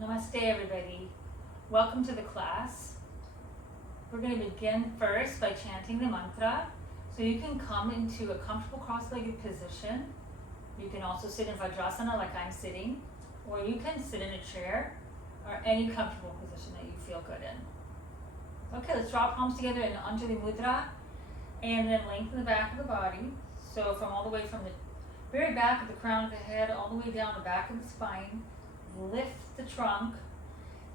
Namaste, everybody. Welcome to the class. We're going to begin first by chanting the mantra. So you can come into a comfortable cross-legged position. You can also sit in Vajrasana like I'm sitting, or you can sit in a chair or any comfortable position that you feel good in. Okay, let's draw palms together in Anjali Mudra and then lengthen the back of the body. So from all the way from the very back of the crown of the head all the way down the back of the spine. Lift the trunk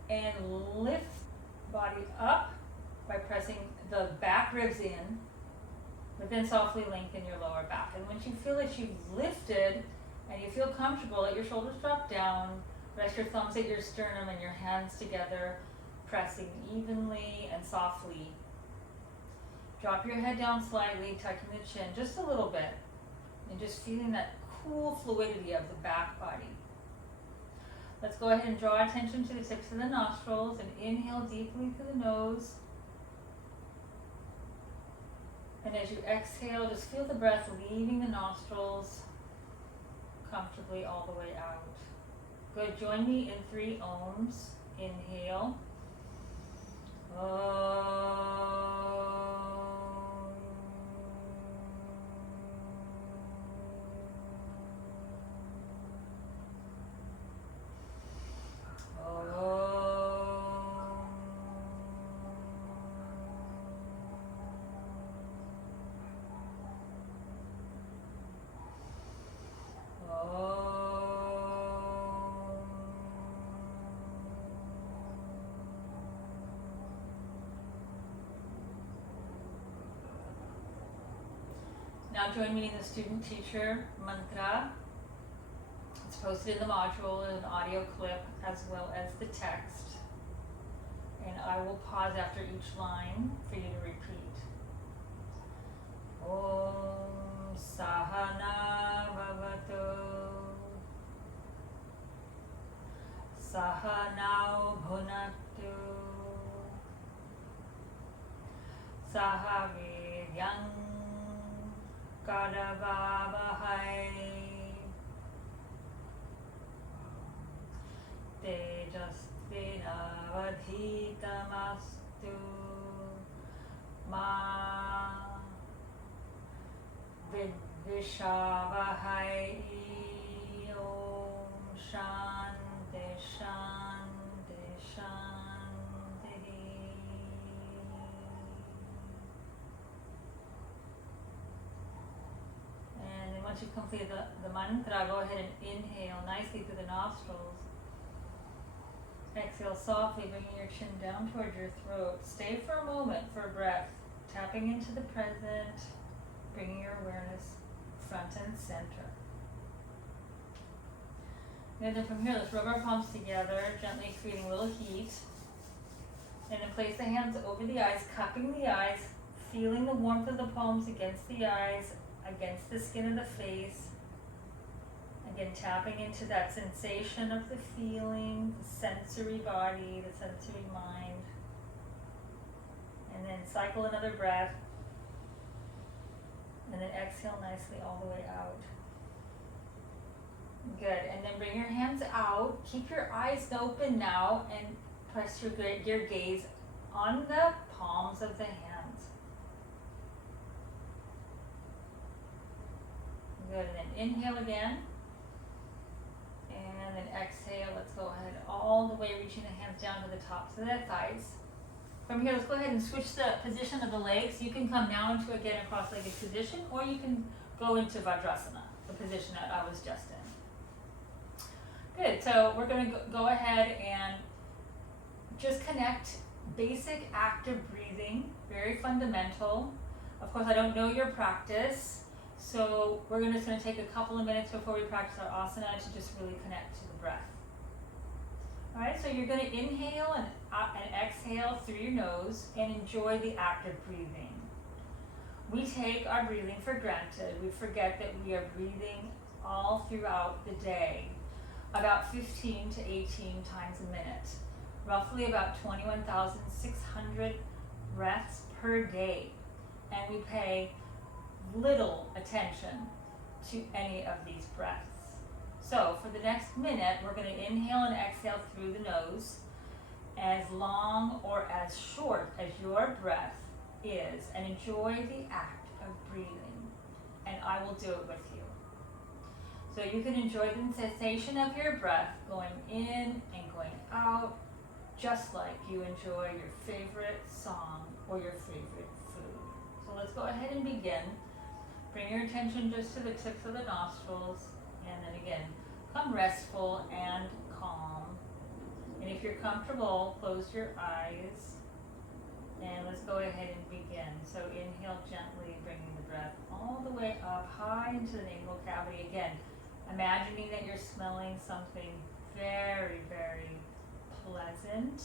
and lift the body up by pressing the back ribs in, but then softly lengthen your lower back. And once you feel that you've lifted and you feel comfortable, let your shoulders drop down, rest your thumbs at your sternum and your hands together, pressing evenly and softly. Drop your head down slightly, tucking the chin just a little bit, and just feeling that cool fluidity of the back body. Let's go ahead and draw attention to the tips of the nostrils and inhale deeply through the nose. And as you exhale, just feel the breath leaving the nostrils comfortably all the way out. Good, join me in 3 ohms. Inhale. Now join me in the student-teacher mantra. It's posted in the module in an audio clip as well as the text. And I will pause after each line for you to repeat. Om Sahana Bhavatu Sahanau Bhunaktu Sahaviryang Kadavavahai Tejasvinavadhitamastu Ma Vidvishavahai. Om Shanti Shanti Shanti. And then once you've completed the mantra, go ahead and inhale nicely through the nostrils. Exhale softly, bringing your chin down towards your throat. Stay for a moment for breath, tapping into the present, bringing your awareness front and center. And then from here, let's rub our palms together, gently creating a little heat. And then place the hands over the eyes, cupping the eyes, feeling the warmth of the palms against the eyes, against the skin of the face. Again, tapping into that sensation of the feeling, the sensory body, the sensory mind. And then cycle another breath. And then exhale nicely all the way out. Good, and then bring your hands out. Keep your eyes open now and press your gaze on the palms of the hands. Good, and then inhale again. And then exhale, let's go ahead all the way, reaching the hands down to the tops of the thighs. From here, let's go ahead and switch the position of the legs. You can come now into, again, a cross-legged position, or you can go into Vajrasana, the position that I was just in. Good, so we're going to go ahead and just connect basic active breathing, very fundamental. Of course, I don't know your practice, so we're just going to take a couple of minutes before we practice our asana to just really connect to the breath. All right, so you're going to inhale and exhale through your nose and enjoy the active breathing. We take our breathing for granted. We forget that we are breathing all throughout the day, about 15 to 18 times a minute, roughly about 21,600 breaths per day. And we pay little attention to any of these breaths. So for the next minute, we're going to inhale and exhale through the nose as long or as short as your breath is, and enjoy the act of breathing, and I will do it with you. So you can enjoy the sensation of your breath going in and going out, just like you enjoy your favorite song or your favorite food. So let's go ahead and begin. Bring your attention just to the tips of the nostrils, and then again, come restful and calm. And if you're comfortable, close your eyes, and let's go ahead and begin. So inhale gently, bringing the breath all the way up high into the nasal cavity. Again, imagining that you're smelling something very, very pleasant.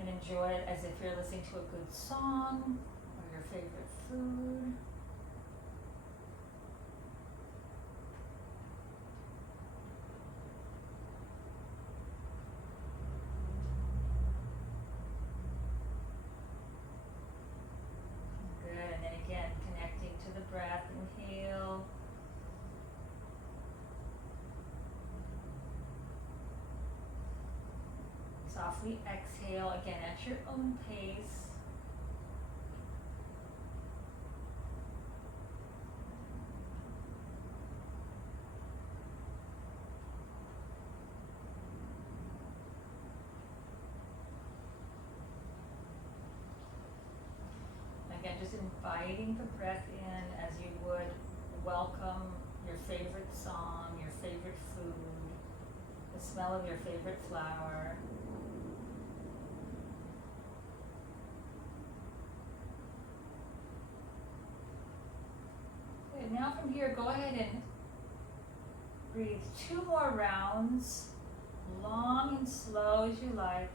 And enjoy it as if you're listening to a good song or your favorite food. Good, and then again, connecting to the breath, inhale. Softly exhale, again at your own pace. Again, just inviting the breath in as you would welcome your favorite song, your favorite food, the smell of your favorite flower. Good. Now from here, go ahead and breathe 2 more rounds, long and slow as you like.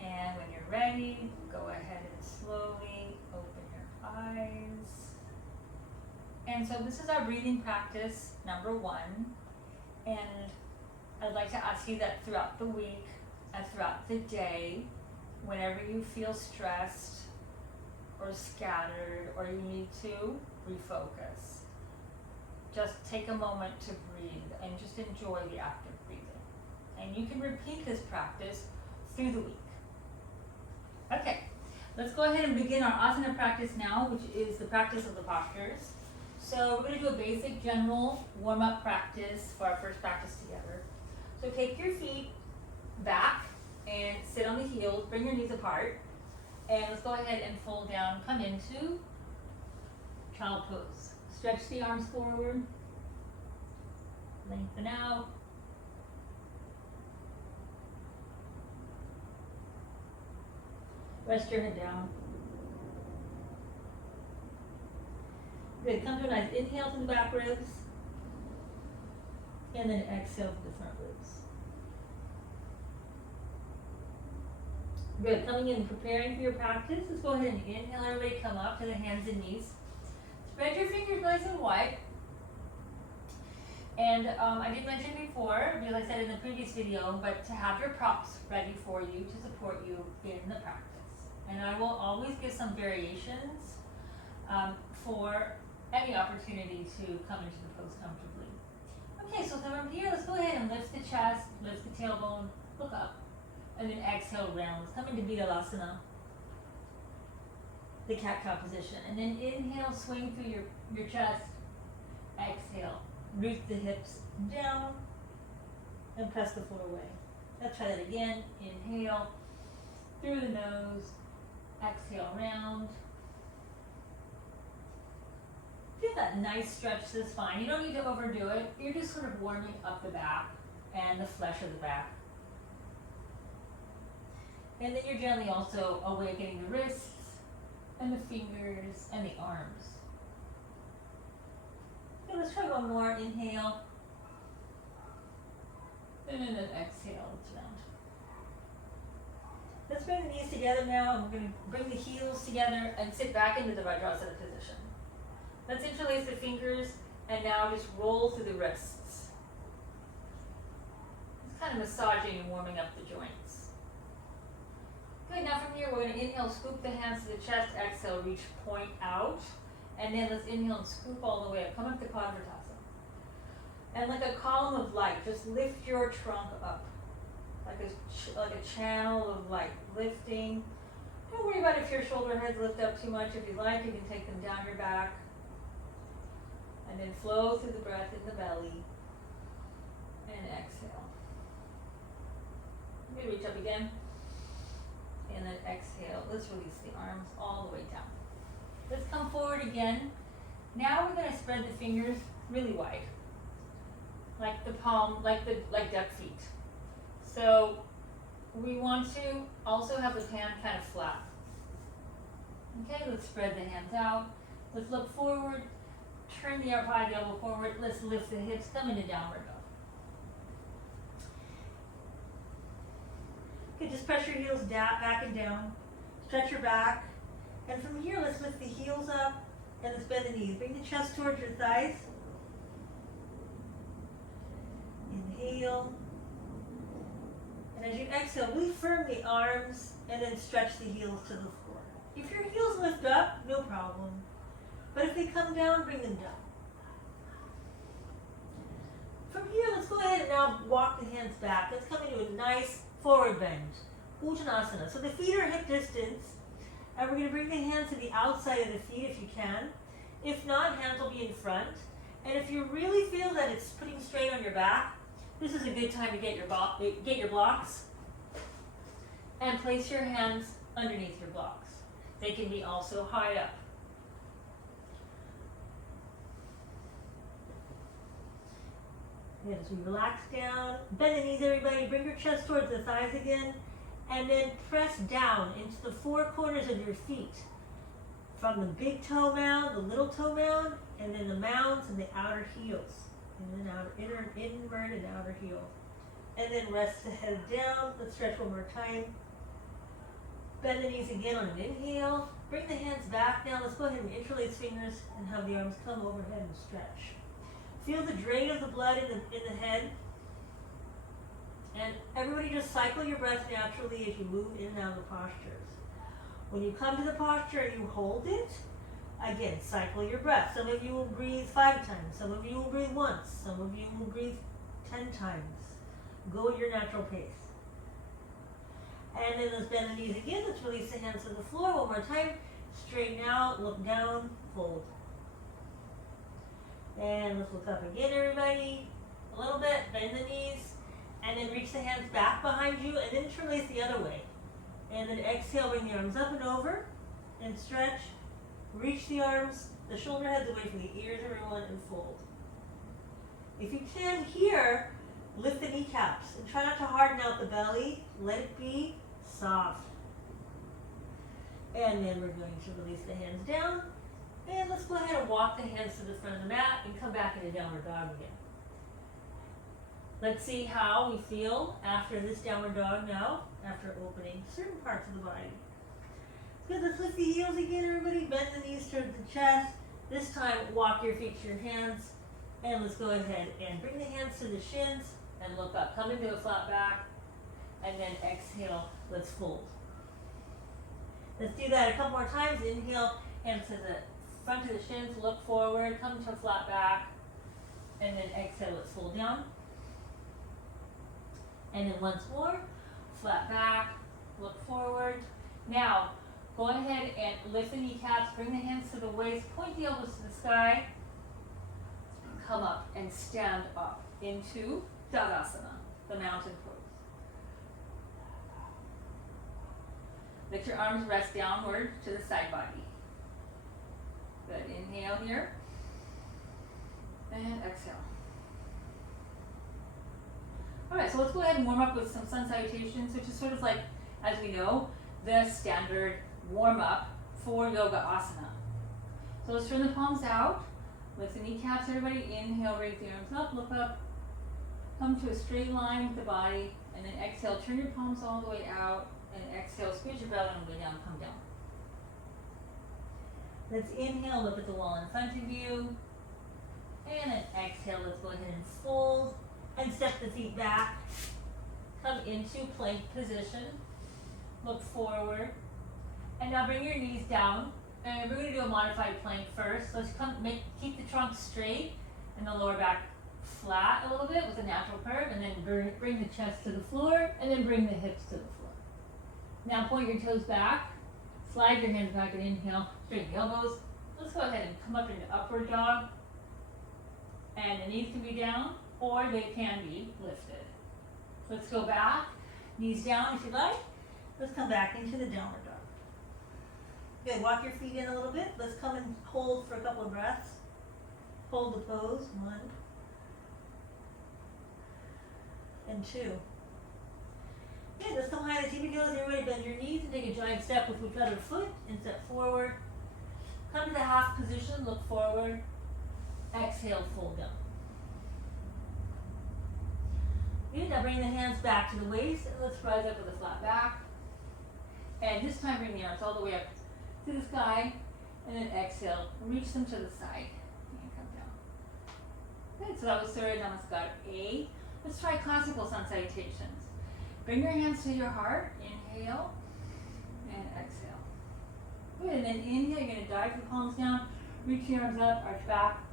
And when you're ready, go ahead and slowly open your eyes. And so this is our breathing practice number 1. And I'd like to ask you that throughout the week and throughout the day, whenever you feel stressed or scattered or you need to refocus, just take a moment to breathe and just enjoy the act of breathing. And you can repeat this practice through the week. Okay, let's go ahead and begin our asana practice now, which is the practice of the postures. So we're going to do a basic general warm-up practice for our first practice together. So take your feet back and sit on the heels, bring your knees apart, and let's go ahead and fold down, come into child pose. Stretch the arms forward, lengthen out. Rest your head down. Good, come to a nice inhale to the back ribs, and then exhale to the front ribs. Good, coming in and preparing for your practice, let's go ahead and inhale, everybody come up to the hands and knees. Spread your fingers nice and wide. And I did mention before, because I said in the previous video, but to have your props ready for you to support you in the practice. And I will always give some variations for any opportunity to come into the pose comfortably. Okay, so from here, let's go ahead and lift the chest, lift the tailbone, look up, and then exhale round. Let's come into Asana, the cat-cow position. And then inhale, swing through your chest, exhale, root the hips down, and press the foot away. Let's try that again. Inhale, through the nose, exhale round. Feel that nice stretch to the spine. You don't need to overdo it. You're just sort of warming up the back and the flesh of the back. And then you're gently also awakening the wrists and the fingers and the arms. Okay, let's try one more. Inhale. And then exhale. It's round. Let's bring the knees together now, and we're going to bring the heels together and sit back into the Vajrasana position. Let's interlace the fingers And now just roll through the wrists. It's kind of massaging and warming up the joints. Good, now from here we're going to inhale, scoop the hands to the chest, exhale, reach, point out. And then let's inhale and scoop all the way up. Come up to Padmatasana. And like a column of light, just lift your trunk up. Like a channel of light, lifting. Don't worry about if your shoulder heads lift up too much. If you like, you can take them down your back. And then flow through the breath in the belly. And exhale. Maybe reach up again. And then exhale. Let's release the arms all the way down. Let's come forward again. Now we're going to spread the fingers really wide. Like the palm, like duck feet. So we want to also have the hand kind of flat. Okay, let's spread the hands out. Let's look forward. Turn the right elbow forward. Let's lift the hips. Come into downward dog. Okay, just press your heels down, back and down. Stretch your back. And from here, let's lift the heels up and let's bend the knees. Bring the chest towards your thighs. Inhale. And as you exhale, really firm the arms and then stretch the heels to the floor. If your heels lift up, no problem. But if they come down, bring them down. From here, let's go ahead and now walk the hands back. Let's come into a nice forward bend. Uttanasana. So the feet are hip distance. And we're going to bring the hands to the outside of the feet if you can. If not, hands will be in front. And if you really feel that it's putting strain on your back, this is a good time to get your blocks and place your hands underneath your blocks. They can be also high up. And as we relax down, bend the knees, everybody. Bring your chest towards the thighs again. And then press down into the four corners of your feet. From the big toe mound, the little toe mound, and then the mounds and the outer heels. And then outer, inward and outer heel. And then rest the head down. Let's stretch one more time. Bend the knees again on an inhale. Bring the hands back now. Let's go ahead and interlace fingers and have the arms come overhead and stretch. Feel the drain of the blood in the head. And everybody just cycle your breath naturally as you move in and out of the postures. When you come to the posture and you hold it, again, cycle your breath. Some of you will breathe 5 times. Some of you will breathe once. Some of you will breathe 10 times. Go at your natural pace. And then let's bend the knees again. Let's release the hands to the floor one more time. Straighten out, look down, fold. And let's look up again, everybody. A little bit, bend the knees. And then reach the hands back behind you and then interlace the other way. And then exhale, bring the arms up and over and stretch. Reach the arms, the shoulder heads away from the ears, everyone, and fold. If you can here, lift the kneecaps and try not to harden out the belly. Let it be soft. And then we're going to release the hands down. And let's go ahead and walk the hands to the front of the mat and come back into downward dog again. Let's see how we feel after this downward dog now, after opening certain parts of the body. Good, let's lift the heels again, everybody. Bend the knees towards the chest. This time, walk your feet to your hands. And let's go ahead and bring the hands to the shins and look up. Come into a flat back. And then exhale, let's fold. Let's do that a couple more times. Inhale, hands to the front of the shins, look forward, come to a flat back. And then exhale, let's fold down. And then once more, flat back, look forward. Now, go ahead and lift the kneecaps, bring the hands to the waist, point the elbows to the sky. Come up and stand up into Tadasana, the mountain pose. Let your arms rest downward to the side body. Good, inhale here. And exhale. Alright, so let's go ahead and warm up with some sun salutations, which is sort of like, as we know, the standard warm up for yoga asana. So let's turn the palms out, lift the kneecaps, everybody inhale, raise the arms up, look up, come to a straight line with the body, and then exhale, turn your palms all the way out, and exhale, squeeze your belly on the way down, come down. Let's inhale, look at the wall in front of you, And then exhale, let's go ahead and fold and step the feet back. Come into plank position. Look forward. And now bring your knees down. And we're going to do a modified plank first. Let's keep the trunk straight and the lower back flat a little bit with a natural curve. And then bring the chest to the floor and then bring the hips to the floor. Now point your toes back. Slide your hands back and inhale. Straighten the elbows. Let's go ahead and come up into upward dog. And the knees can be down or they can be lifted. Let's go back. Knees down if you like. Let's come back into the downward dog. Good, walk your feet in a little bit. Let's come and hold for a couple of breaths. Hold the pose, 1 and 2. Good, let's come high to the tippy toes. Everybody bend your knees and take a giant step with which other foot and step forward. Come to the half position, look forward. Exhale, fold down. Good, now bring the hands back to the waist and let's rise up with a flat back. And this time bring the arms all the way up to the sky and then exhale, reach them to the side and come down. Good, so that was Surya Namaskar A. Let's try classical sun salutations. Bring your hands to your heart, inhale and exhale. Good, and then inhale, you're going to dive the palms down, reach the arms up, arch back.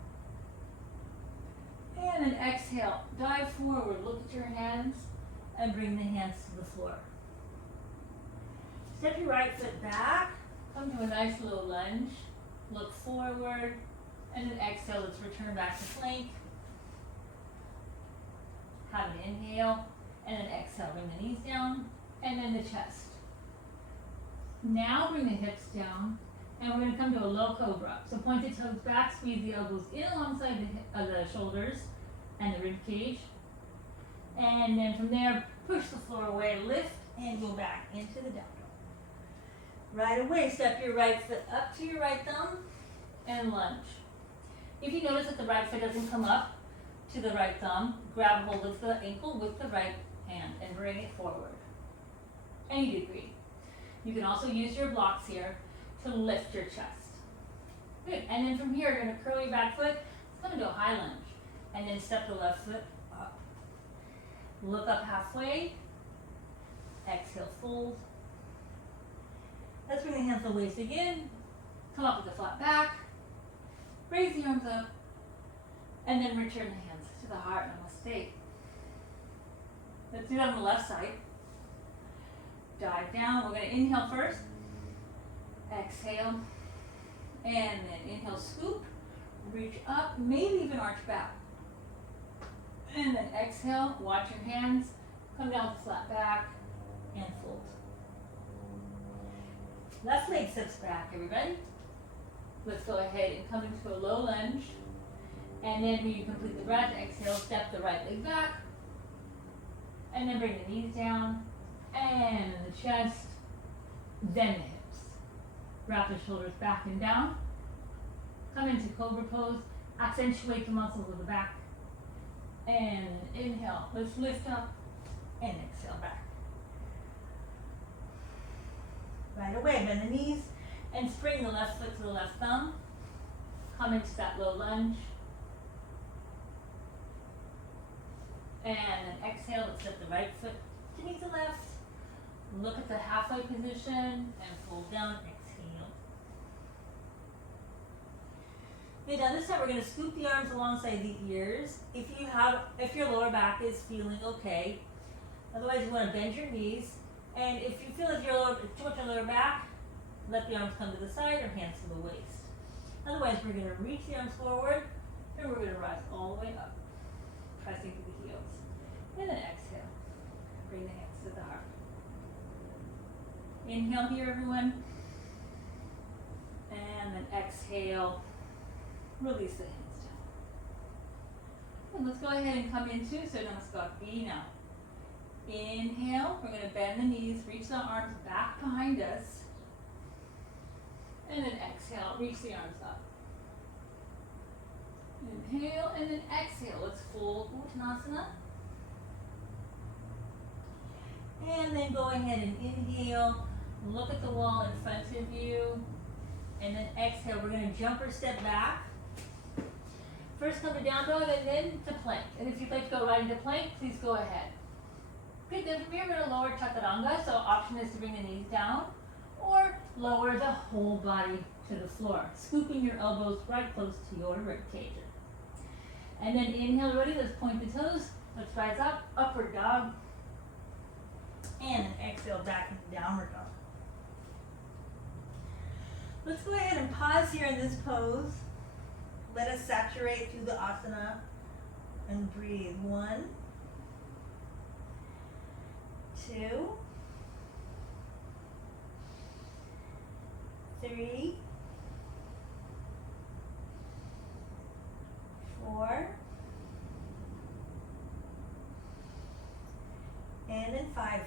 And then exhale, dive forward, look at your hands and bring the hands to the floor. Step your right foot back, come to a nice low lunge, look forward, and then exhale, let's return back to plank. Have an inhale, and then exhale, bring the knees down, and then the chest. Now bring the hips down, and we're going to come to a low cobra. So point the toes back, squeeze the elbows in alongside the shoulders and the rib cage. And then from there, push the floor away, lift, and go back into the down dog. Right away, step your right foot up to your right thumb and lunge. If you notice that the right foot doesn't come up to the right thumb, grab hold of the ankle with the right hand and bring it forward. Any degree. You can also use your blocks here to lift your chest. Good, and then from here, you're going to curl your back foot, come into a high lunge, and then step the left foot up. Look up halfway, exhale, fold. Let's bring the hands to the waist again, come up with a flat back, raise the arms up, and then return the hands to the heart, namaste. Let's do that on the left side. Dive down, we're going to inhale first. Exhale, and then inhale, scoop, reach up, maybe even arch back. And then exhale, watch your hands, come down with a flat back, and fold. Left leg steps back, everybody. Let's go ahead and come into a low lunge. And then when you complete the breath, exhale, step the right leg back. And then bring the knees down, and the chest, then the hips. Wrap the shoulders back and down. Come into cobra pose. Accentuate the muscles of the back. And inhale. Let's lift up and exhale back. Right away, bend the knees and spring the left foot to the left thumb. Come into that low lunge. And then exhale. Let's step the right foot to meet the left. Look at the halfway position and fold down. Okay, now this time we're going to scoop the arms alongside the ears. If your lower back is feeling okay, otherwise you want to bend your knees. And if you feel like you're too much on the lower back, let the arms come to the side or hands to the waist. Otherwise, we're going to reach the arms forward and we're going to rise all the way up, pressing to the heels. And then exhale. Bring the hands to the heart. Inhale here, everyone. And then exhale. Release the hands down. And let's go ahead and come into Surya Namaskar B now. Inhale, we're going to bend the knees, reach the arms back behind us. And then exhale, reach the arms up. Inhale, and then exhale. Let's fold Uttanasana. And then go ahead and inhale, look at the wall in front of you. And then exhale, we're going to jump or step back. First come to down dog and then to plank. And if you'd like to go right into plank, please go ahead. Good, then from here we're going to lower chaturanga. So option is to bring the knees down or lower the whole body to the floor, scooping your elbows right close to your rib cage. And then inhale, ready, let's point the toes. Let's rise up, upward dog. And exhale back into downward dog. Let's go ahead and pause here in this pose. Let us saturate through the asana and breathe. 1, 2, 3, 4, and then 5.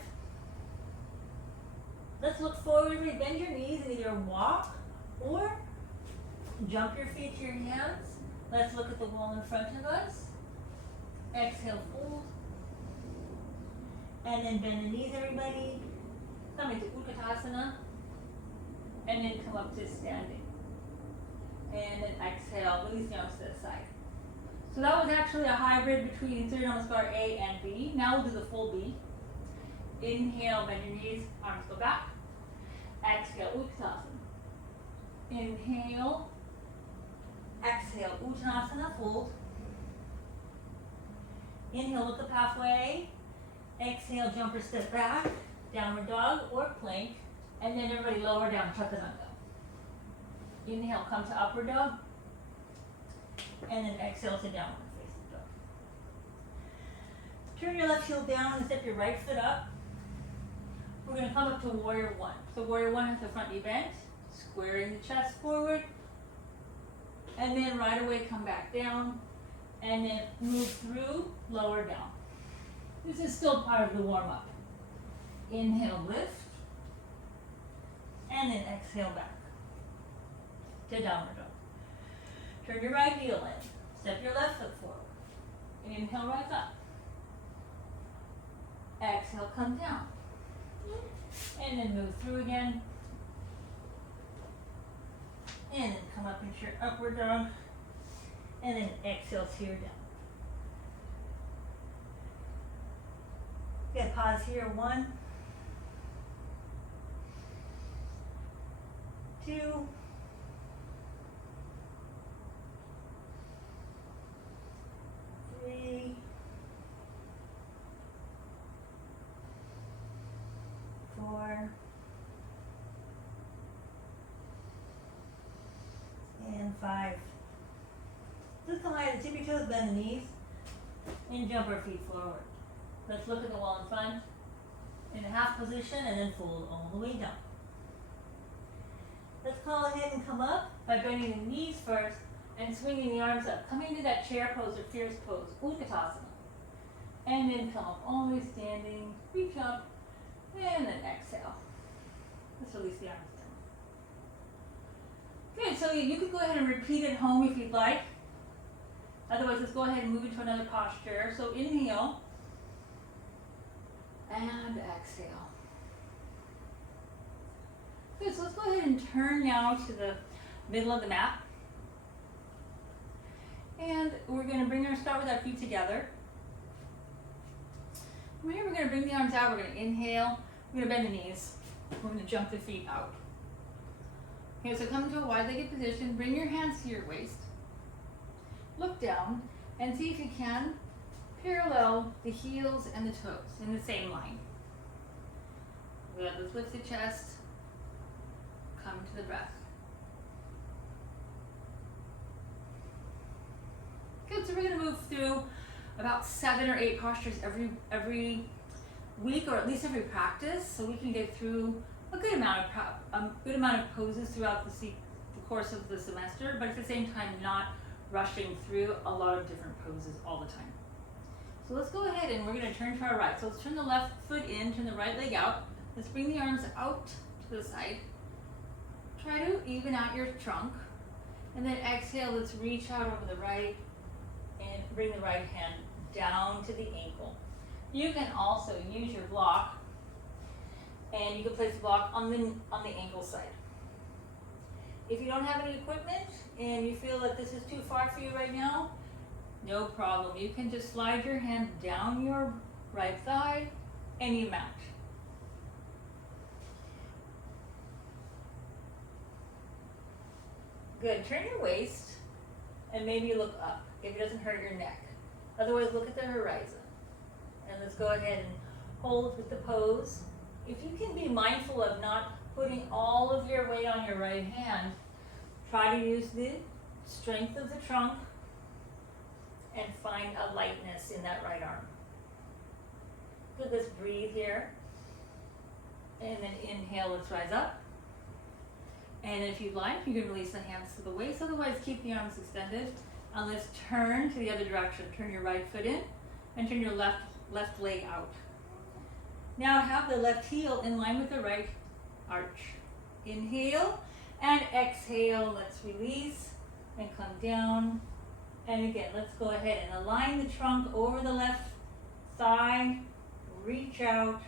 Let's look forward, bend your knees and either walk or jump your feet to your hands. Let's look at the wall in front of us. Exhale, fold. And then bend the knees, everybody. Come into Utkatasana. And then come up to standing. And then exhale, release the arms to the side. So that was actually a hybrid between Surya Namaskar A and B. Now we'll do the full B. Inhale, bend your knees, arms go back. Exhale, Utkatasana. Inhale. Exhale, Uttanasana, fold. Inhale, look up halfway. Exhale, jump or step back. Downward dog or plank. And then everybody lower down, chaturanga. Inhale, come to upward dog. And then exhale to downward facing dog. Turn your left heel down and step your right foot up. We're going to come up to warrior 1. So warrior 1 has the front knee bent, squaring the chest forward. And then right away come back down. And then move through, lower down. This is still part of the warm up. Inhale, lift. And then exhale back to downward dog. Turn your right heel in. Step your left foot forward. Inhale, rise up. Exhale, come down. And then move through again. And then come up into your upward dog. And then exhale, tear down. Good, pause here. 1, 2, 3, 4, and 5. Just come high, the tip of your toes, bend the knees, and jump our feet forward. Let's look at the wall in front, in a half position, and then fold all the way down. Let's call ahead and come up by bending the knees first and swinging the arms up. Coming into that chair pose or fierce pose, Utkatasana. And then come up, always standing, reach up, and then exhale. Let's release the arms down. Good, so you could go ahead and repeat at home if you'd like. Otherwise, let's go ahead and move into another posture. So inhale, and exhale. Good, so let's go ahead and turn now to the middle of the mat. And we're going to start with our feet together. From here, we're going to bring the arms out. We're going to inhale. We're going to bend the knees. We're going to jump the feet out. Okay, so come into a wide-legged position. Bring your hands to your waist. Look down and see if you can parallel the heels and the toes in the same line. Let's lift the chest. Come to the breath. Good, so we're going to move through about 7 or 8 postures every week, or at least every practice, so we can get through a good amount of poses throughout the course of the semester, but at the same time not rushing through a lot of different poses all the time. So let's go ahead and we're going to turn to our right. So let's turn the left foot in, turn the right leg out. Let's bring the arms out to the side. Try to even out your trunk. And then exhale, let's reach out over the right and bring the right hand down to the ankle. You can also use your block, and you can place the block on the ankle side. If you don't have any equipment and you feel that this is too far for you right now, No problem. You can just slide your hand down your right thigh any amount. Good. Turn your waist and maybe look up if it doesn't hurt your neck. Otherwise, look at the horizon. And let's go ahead and hold with the pose. If you can be mindful of not putting all of your weight on your right hand, try to use the strength of the trunk and find a lightness in that right arm. Good, let's breathe here. And then inhale, let's rise up. And if you'd like, you can release the hands to the waist. Otherwise, keep the arms extended. And let's turn to the other direction. Turn your right foot in and turn your left leg out. Now have the left heel in line with the right arch. Inhale and exhale. Let's release and come down. And again, let's go ahead and align the trunk over the left thigh. Reach out.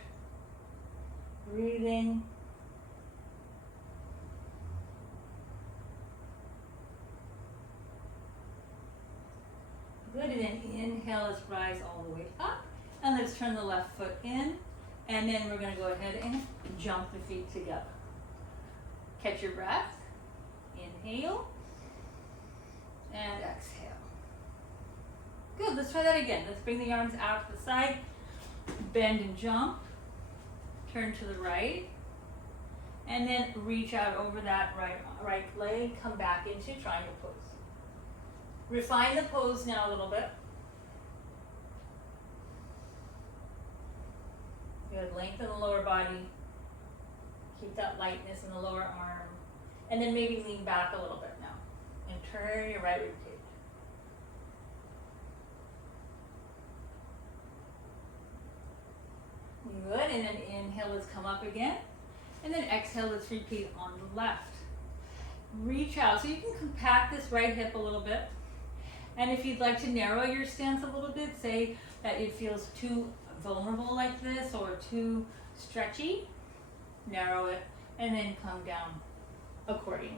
Breathe in. Good, and then inhale, let's rise all the way up. And let's turn the left foot in. And then we're going to go ahead and jump the feet together. Catch your breath. Inhale. And exhale. Good, let's try that again. Let's bring the arms out to the side. Bend and jump. Turn to the right. And then reach out over that right leg. Come back into triangle pose. Refine the pose now a little bit. Good, lengthen the lower body. Keep that lightness in the lower arm. And then maybe lean back a little bit now. And turn your right rib cage. Good, and then inhale, let's come up again. And then exhale, let's repeat on the left. Reach out, so you can compact this right hip a little bit. And if you'd like to narrow your stance a little bit, say that it feels too vulnerable like this or too stretchy, narrow it and then come down accordingly.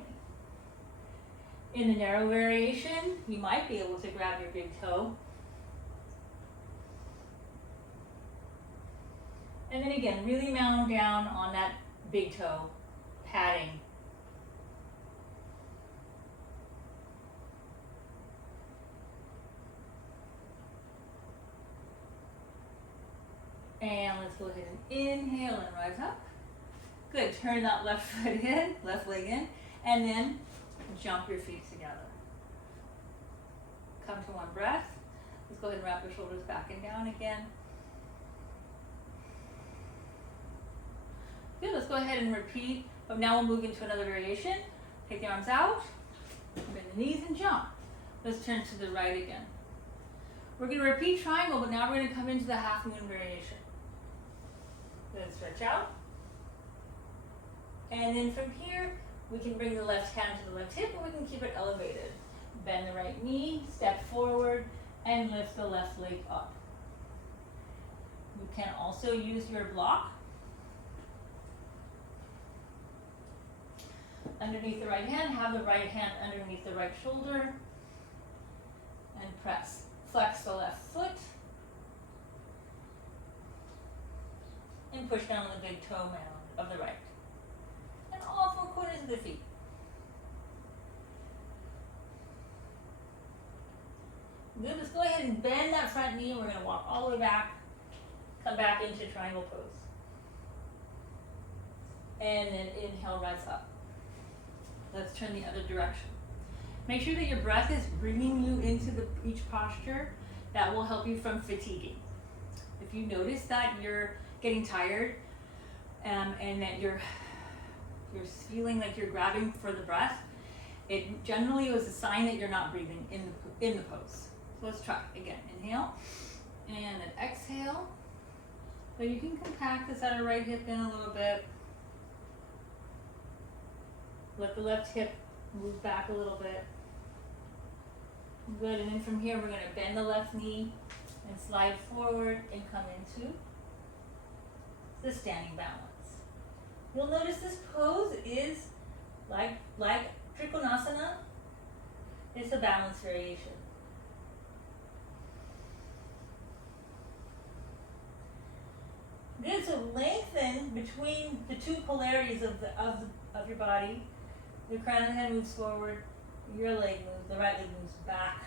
In the narrow variation, you might be able to grab your big toe. And then again, really mound down on that big toe, padding. And let's go ahead and inhale and rise up. Good, turn that left foot in, left leg in, and then jump your feet together. Come to one breath. Let's go ahead and wrap your shoulders back and down again. Good, let's go ahead and repeat, but now we'll move into another variation. Take the arms out, bend the knees and jump. Let's turn to the right again. We're going to repeat triangle, but now we're going to come into the half moon variation. Then stretch out. And then from here, we can bring the left hand to the left hip and we can keep it elevated. Bend the right knee, step forward, and lift the left leg up. You can also use your block underneath the right hand. Have the right hand underneath the right shoulder and press. Flex the left foot and push down the big toe mound of the right. And all four corners of the feet. Good, let's go ahead and bend that front knee. We're going to walk all the way back, come back into triangle pose. And then inhale, rise up. Let's turn the other direction. Make sure that your breath is bringing you into each posture. That will help you from fatiguing. If you notice that you're getting tired and that you're feeling like you're grabbing for the breath, it generally was a sign that you're not breathing in the pose. So let's try again. Inhale and then exhale. So you can compact this outer right hip in a little bit. Let the left hip move back a little bit. Good, and then from here we're going to bend the left knee and slide forward and come into the standing balance. You'll notice this pose is like trikonasana. It's a balance variation. Good, so lengthen between the two polarities of your body. The crown of the head moves forward, your leg moves, the right leg moves back.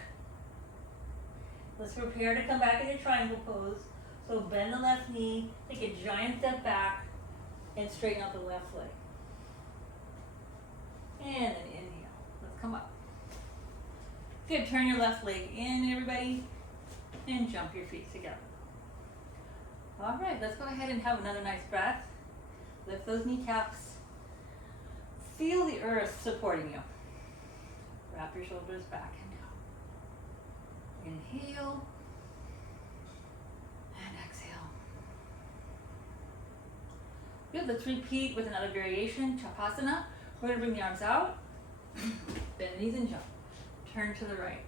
Let's prepare to come back into triangle pose. So bend the left knee, take a giant step back, and straighten out the left leg. And then inhale. Let's come up. Good, turn your left leg in, everybody, and jump your feet together. All right, let's go ahead and have another nice breath. Lift those kneecaps. Feel the earth supporting you. Wrap your shoulders back and down. Inhale and exhale. Good, let's repeat with another variation, Chapasana. We're gonna bring the arms out, bend the knees and jump. Turn to the right.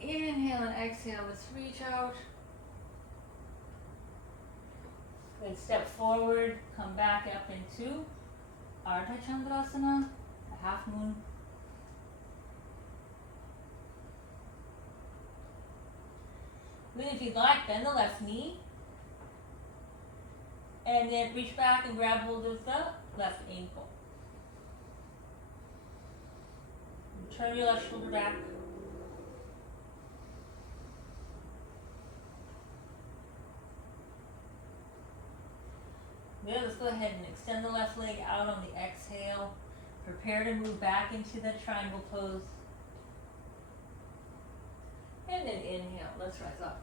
Inhale and exhale, let's reach out. Good, step forward, come back up into Ardha Chandrasana, a half moon. Then if you'd like, bend the left knee. And then reach back and grab hold of the left ankle. Turn your left shoulder back. Good, let's go ahead and extend the left leg out on the exhale. Prepare to move back into the triangle pose. And then inhale, let's rise up.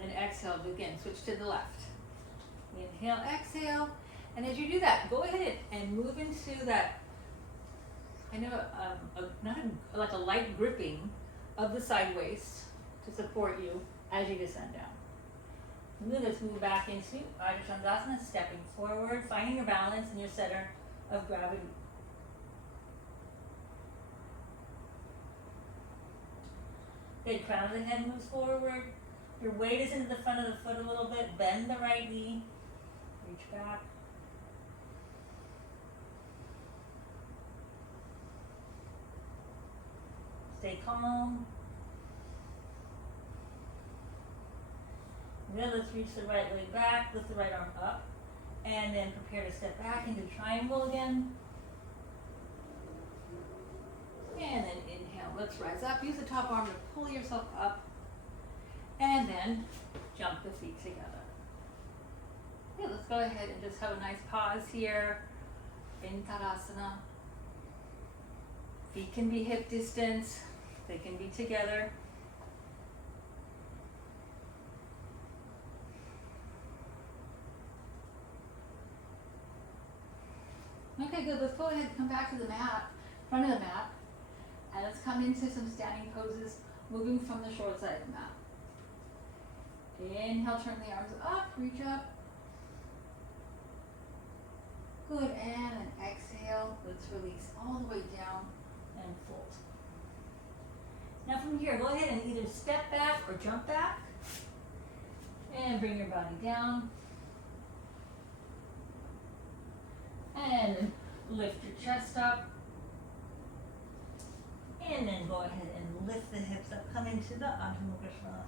And then exhale, again, switch to the left. Inhale, exhale. And as you do that, go ahead and move into that kind of like a light gripping of the side waist to support you as you descend down. And then let's move back into Ardha Chandrasana, stepping forward, finding your balance in your center of gravity. Good, crown of the head moves forward. Your weight is into the front of the foot a little bit. Bend the right knee. Reach back. Stay calm. Then let's reach the right leg back, lift the right arm up, and then prepare to step back into triangle again. And then inhale, let's rise up. Use the top arm to pull yourself up, and then jump the feet together. Okay, let's go ahead and just have a nice pause here in Tadasana. Feet can be hip distance, they can be together. Okay, good. Let's go ahead and come back to the mat, front of the mat, and let's come into some standing poses, moving from the short side of the mat. Inhale, turn the arms up, reach up. Good, and then exhale. Let's release all the way down and fold. Now from here, go ahead and either step back or jump back, and bring your body down. And lift your chest up. And then go ahead and lift the hips up. Come into the Ardha Chandrasana.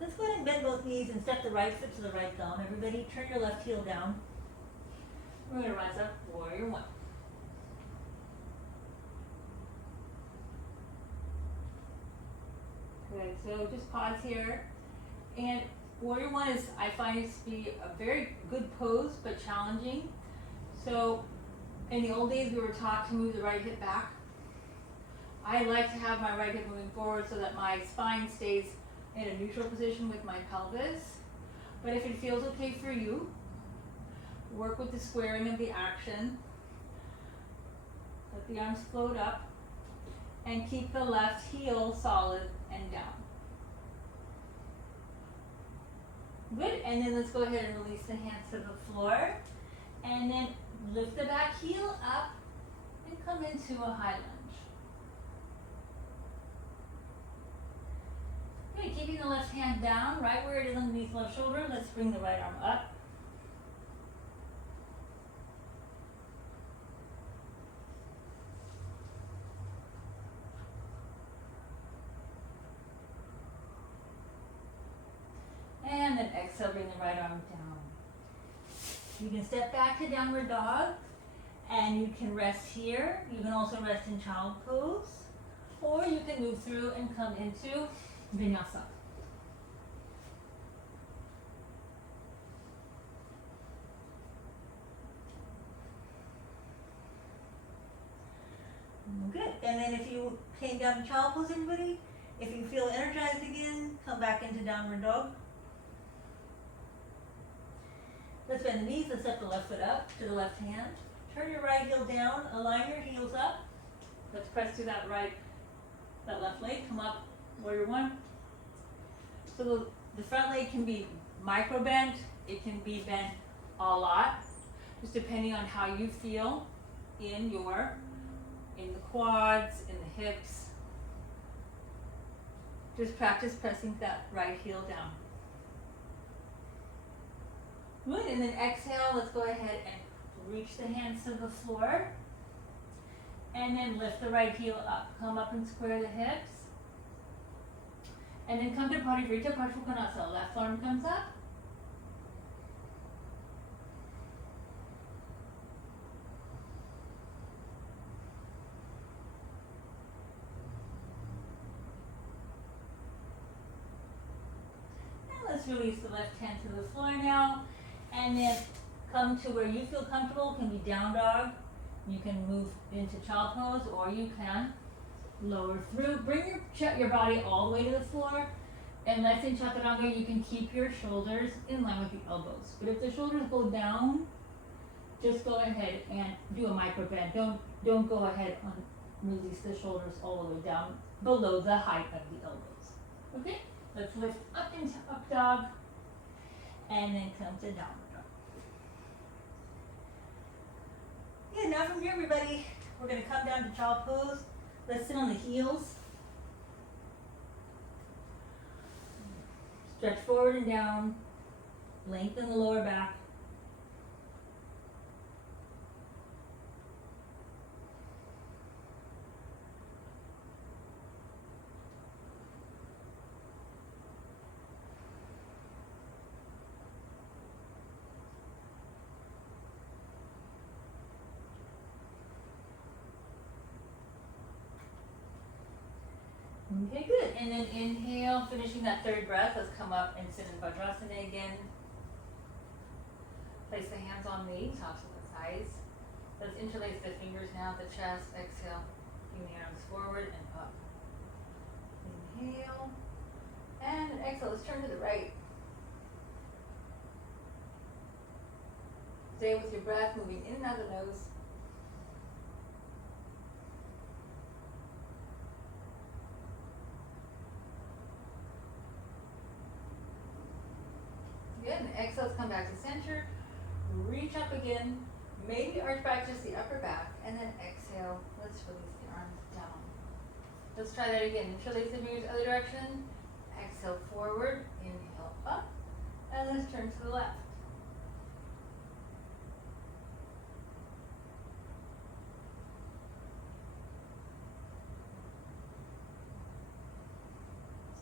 Let's go ahead and bend both knees and step the right foot to the right thumb. Everybody, turn your left heel down. We're going to rise up, warrior one. Good, so just pause here. And warrior one is, I find it to be a very good pose, but challenging. So in the old days, we were taught to move the right hip back. I like to have my right hip moving forward so that my spine stays in a neutral position with my pelvis. But if it feels okay for you, work with the squaring of the action. Let the arms float up and keep the left heel solid and down. Good, and then let's go ahead and release the hands to the floor. And then lift the back heel up and come into a high lunge. Okay, keeping the left hand down, right where it is underneath left shoulder. Let's bring the right arm up. And then exhale, bring the right arm down. You can step back to downward dog, and you can rest here. You can also rest in child pose, or you can move through and come into vinyasa. Good. And then if you came down to child pose, everybody, if you feel energized again, come back into downward dog. Let's bend the knees. Let's step the left foot up to the left hand. Turn your right heel down. Align your heels up. Let's press through that left leg. Come up, warrior one. So the front leg can be micro bent. It can be bent a lot, just depending on how you feel in the quads, in the hips. Just practice pressing that right heel down. Good, and then exhale, let's go ahead and reach the hands to the floor. And then lift the right heel up. Come up and square the hips. And then come to Parivrita Parsvakonasana. Left arm comes up. Let's release the left hand to the floor now, and then come to where you feel comfortable. It can be down dog. You can move into child pose, or you can lower through. Bring your body all the way to the floor, unless in chaturanga you can keep your shoulders in line with the elbows. But if the shoulders go down, just go ahead and do a micro bend. Don't go ahead and release the shoulders all the way down below the height of the elbows. Okay? Let's lift up into up dog, and then come to downward dog. Yeah, now from here, everybody, we're going to come down to child pose. Let's sit on the heels. Stretch forward and down. Lengthen the lower back. Okay, good. And then inhale, finishing that third breath. Let's come up and sit in Vajrasana again. Place the hands on the tops of the thighs. Let's interlace the fingers now at the chest. Exhale, bring the arms forward and up. Inhale. And exhale, let's turn to the right. Stay with your breath, moving in and out of the nose. Good, and exhale, let's come back to center. Reach up again. Maybe arch back just the upper back, and then exhale. Let's release the arms down. Let's try that again. Interlace the fingers other direction. Exhale forward, inhale up, and let's turn to the left.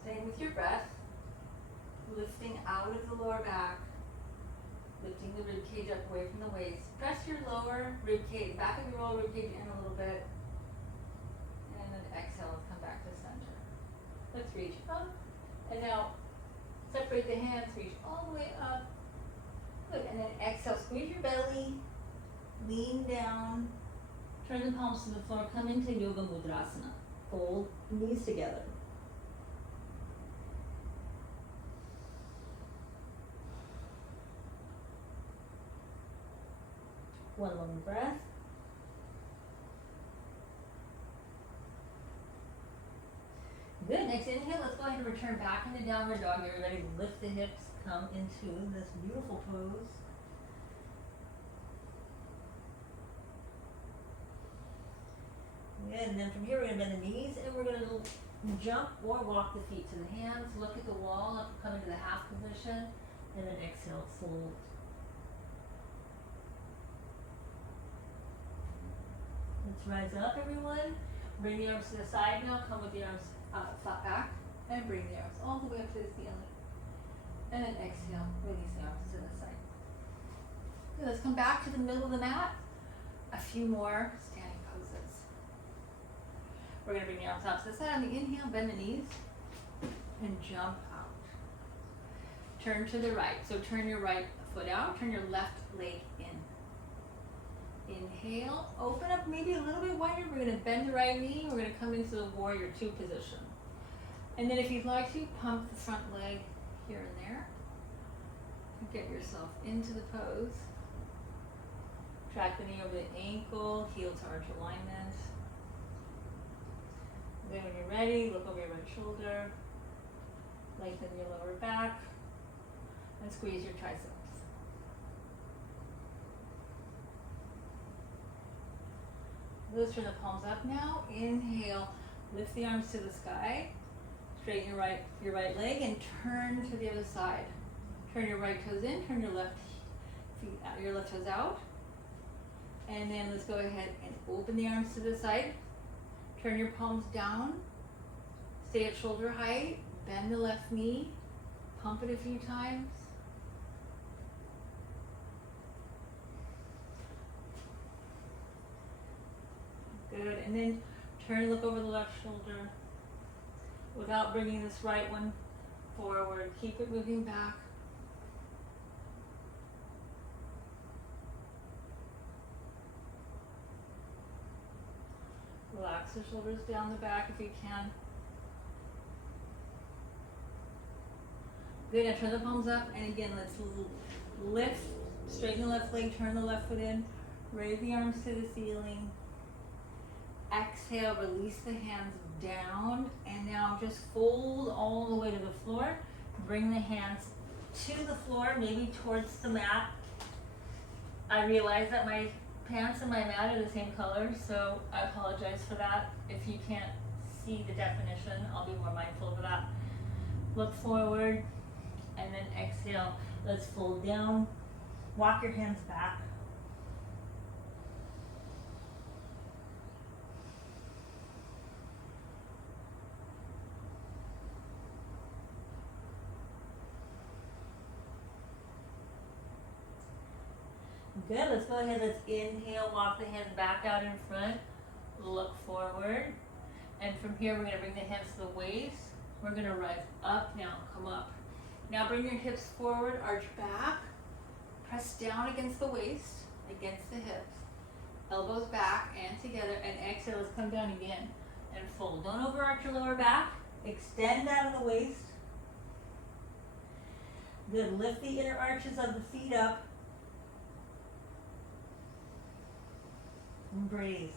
Staying with your breath. Lifting out of the lower back, lifting the rib cage up away from the waist. Press your lower rib cage, back of your lower rib cage in a little bit, and then exhale, let's come back to center. Let's reach up, and now separate the hands, reach all the way up. Good, and then exhale, squeeze your belly, lean down, turn the palms to the floor, come into Yoga Mudrasana. Fold knees together. One long breath. Good. Next inhale, let's go ahead and return back into downward dog. You're ready to lift the hips, come into this beautiful pose. Good. And then from here, we're going to bend the knees, and we're going to jump or walk the feet to the hands. Look at the wall, come into the half position, and then exhale, fold. Let's rise up, everyone. Bring the arms to the side now. Come with the arms flat back. And bring the arms all the way up to the ceiling. And then exhale, release the arms to the side. Good, let's come back to the middle of the mat. A few more standing poses. We're gonna bring the arms out to the side. On the inhale, bend the knees and jump out. Turn to the right. So turn your right foot out, turn your left leg in. Inhale, open up maybe a little bit wider. We're gonna bend the right knee. We're gonna come into the warrior two position. And then if you'd like to, pump the front leg here and there. Get yourself into the pose. Track the knee over the ankle, heel to arch alignment. Then when you're ready, look over your right shoulder. Lengthen your lower back. And squeeze your triceps. Let's turn the palms up now. Inhale, lift the arms to the sky. Straighten your right leg and turn to the other side. Turn your right toes in, turn your left toes out. And then let's go ahead and open the arms to the side. Turn your palms down. Stay at shoulder height. Bend the left knee. Pump it a few times. Good, and then turn, look over the left shoulder without bringing this right one forward. Keep it moving back. Relax the shoulders down the back if you can. Good, now turn the palms up, and again, let's lift, straighten the left leg, turn the left foot in, raise the arms to the ceiling. Exhale, release the hands down, and now just fold all the way to the floor. Bring the hands to the floor, maybe towards the mat. I realize that my pants and my mat are the same color, so I apologize for that. If you can't see the definition, I'll be more mindful of that. Look forward, and then exhale. Let's fold down. Walk your hands back. Good, let's go ahead, let's inhale, walk the hands back out in front, look forward, and from here we're gonna bring the hands to the waist. We're gonna rise up now, come up. Now bring your hips forward, arch back, press down against the waist, against the hips, elbows back and together, and exhale, let's come down again, and fold. Don't overarch your lower back, extend out of the waist. Good, lift the inner arches of the feet up. And breathe.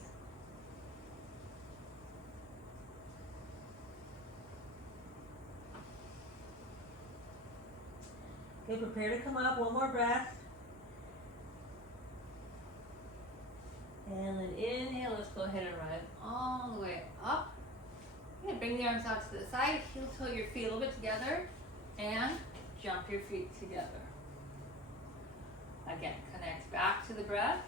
Okay, prepare to come up. One more breath. And then inhale. Let's go ahead and rise all the way up. Okay, bring the arms out to the side. Heel toe your feet a little bit together. And jump your feet together. Again, connect back to the breath.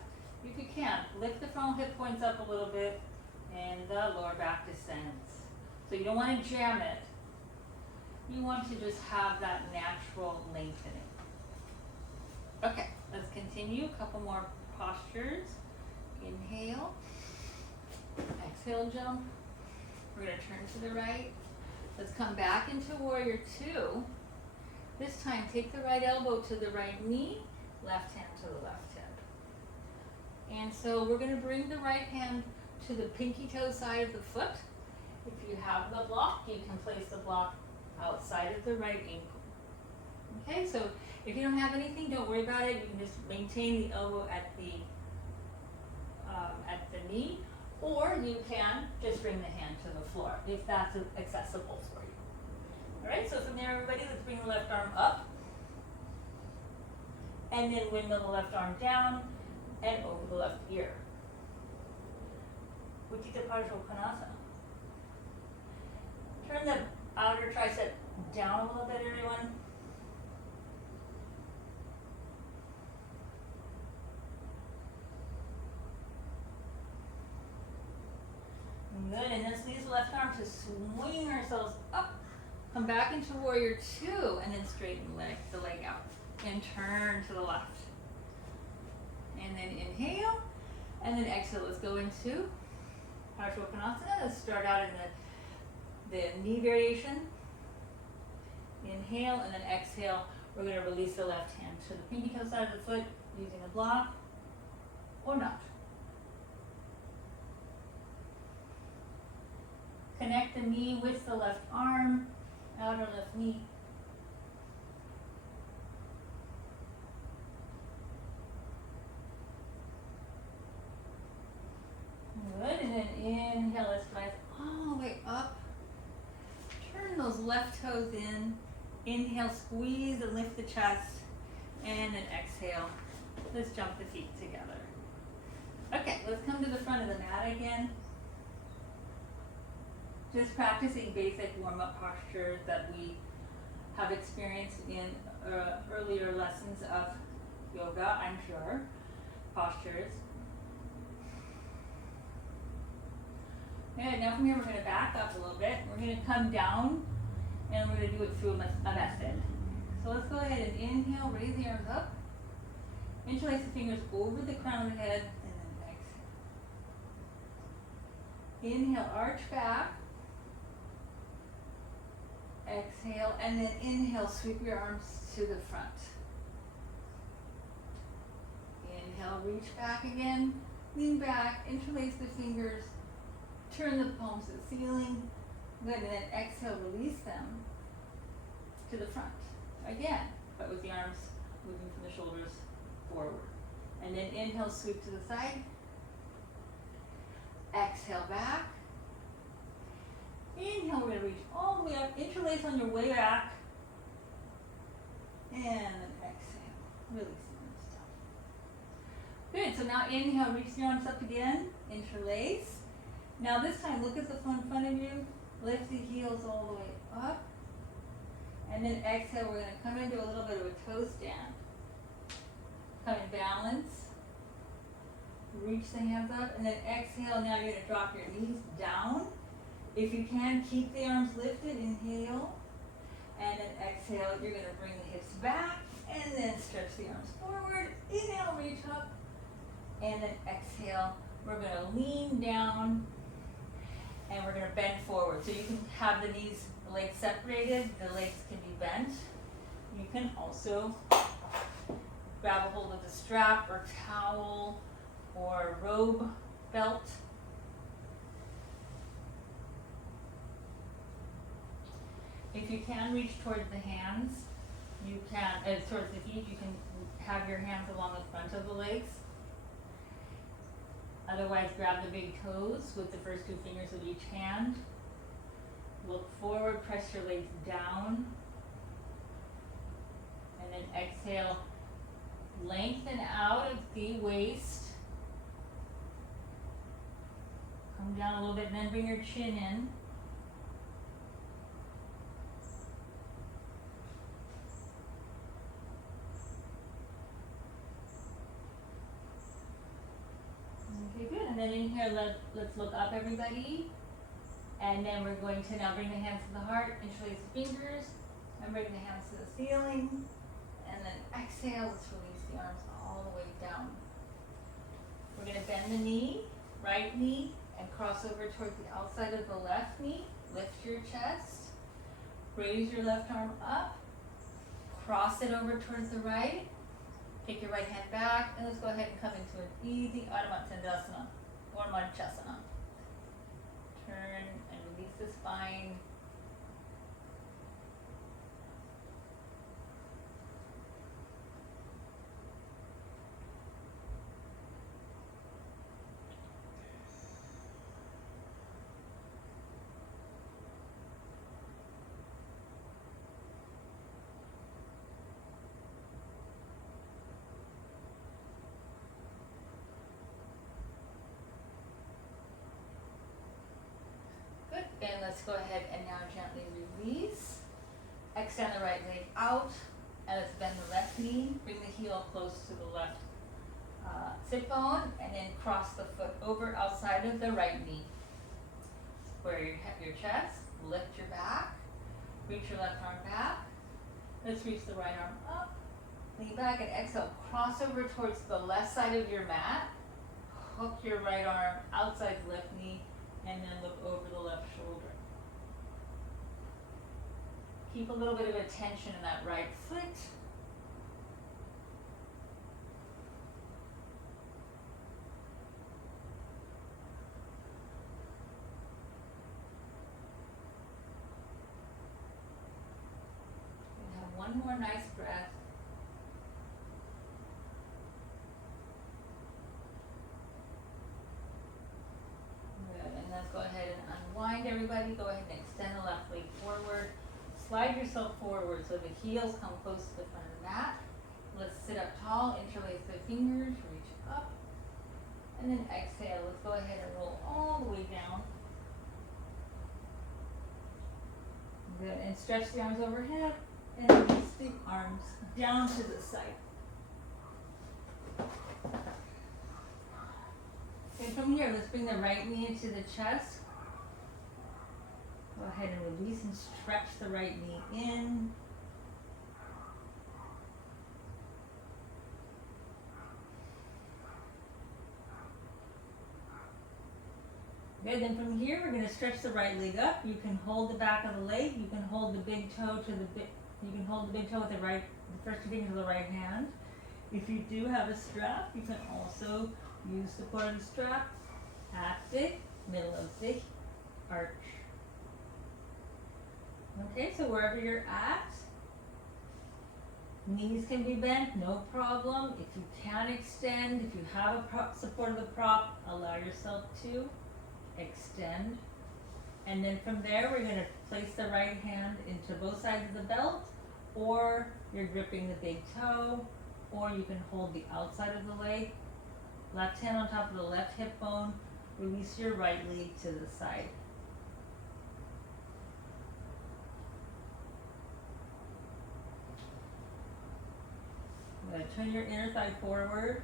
If you can, lift the front hip points up a little bit, and the lower back descends. So you don't want to jam it. You want to just have that natural lengthening. Okay, let's continue. A couple more postures. Inhale. Exhale, jump. We're going to turn to the right. Let's come back into warrior two. This time, take the right elbow to the right knee, left hand to the left hip. And so we're going to bring the right hand to the pinky toe side of the foot. If you have the block, you can place the block outside of the right ankle. Okay, so if you don't have anything, don't worry about it. You can just maintain the elbow at the knee, or you can just bring the hand to the floor if that's accessible for you. All right, so from there, everybody, let's bring the left arm up, and then windmill the left arm down and over the left ear. Utthita Parshokonasana. Turn the outer tricep down a little bit, everyone. Good, and let's use the left arm to swing ourselves up Come back into warrior two and then straighten the leg out and turn to the left. And then inhale and then exhale. Let's go into Parshokonasana. Let's start out in the knee variation. Inhale and then exhale. We're going to release the left hand to the pinky toe side of the foot using a block or not. Connect the knee with the left arm, outer left knee. Good, and then inhale, let's rise all the way up. Turn those left toes in. Inhale, squeeze and lift the chest. And then exhale. Let's jump the feet together. Okay, let's come to the front of the mat again. Just practicing basic warm-up postures that we have experienced in earlier lessons of yoga, I'm sure. Postures. Good, now from here we're going to back up a little bit. We're going to come down and we're going to do it through a method. So let's go ahead and inhale, raise the arms up. Interlace the fingers over the crown of the head and then exhale. Inhale, arch back. Exhale, and then inhale, sweep your arms to the front. Inhale, reach back again, lean back, interlace the fingers, turn the palms to the ceiling. Good, and then exhale, release them to the front. Again, but with the arms moving from the shoulders forward. And then inhale, sweep to the side. Exhale, back. Inhale, we're going to reach all the way up, interlace on your way back. And then exhale, release the arms down. Good, so now inhale, reach the arms up again, interlace. Now this time, look at the front of you, lift the heels all the way up. And then exhale, we're going to come into a little bit of a toe stand. Come in balance. Reach the hands up, and then exhale, now you're going to drop your knees down. If you can, keep the arms lifted, inhale, and then exhale, you're going to bring the hips back, and then stretch the arms forward, inhale, reach up, and then exhale, we're going to lean down, and we're going to bend forward. So you can have the knees, the legs separated, the legs can be bent. You can also grab a hold of the strap or towel or robe belt. If you can reach towards the hands, you can, towards the feet, you can have your hands along the front of the legs. Otherwise, grab the big toes with the first two fingers of each hand. Look forward, press your legs down. And then exhale, lengthen out of the waist. Come down a little bit and then bring your chin in. Okay, good. And then in here, let's look up, everybody. And then we're going to now bring the hands to the heart, interlace the fingers, and bring the hands to the ceiling. And then exhale, let's release the arms all the way down. We're going to bend the knee, right knee, and cross over towards the outside of the left knee. Lift your chest. Raise your left arm up. Cross it over towards the right. Take your right hand back, and let's go ahead and come into an easy āsana-s or manchasana. Turn and release the spine. Good, and let's go ahead and now gently release. Extend the right leg out, and let's bend the left knee. Bring the heel close to the left sit bone, and then cross the foot over outside of the right knee. Square your chest, lift your back, Reach your left arm back. Let's reach the right arm up. Lean back and exhale. Cross over towards the left side of your mat. Hook your right arm outside the left knee and then look over the left shoulder. Keep a little bit of a tension in that right foot. And have one more nice breath. Good, and let's go ahead and unwind everybody. Go ahead and extend the left leg forward. Slide yourself forward so the heels come close to the front of the mat. Let's sit up tall, interlace the fingers, reach up, and then exhale. Let's go ahead and roll all the way down. Good, and stretch the arms overhead, and release the arms down to the side. And from here, let's bring the right knee into the chest. Go ahead and release and stretch the right knee in. Good, then from here we're going to stretch the right leg up. You can hold the back of the leg. You can hold the big toe to you can hold the big toe with the first two fingers of the right hand. If you do have a strap, you can also use the part of the strap at the middle of the arch. Okay, so wherever you're at, knees can be bent, no problem. If you can extend, if you have a support of the prop, allow yourself to extend. And then from there, we're going to place the right hand into both sides of the belt, or you're gripping the big toe, or you can hold the outside of the leg. Left hand on top of the left hip bone, release your right leg to the side. Good. Turn your inner thigh forward.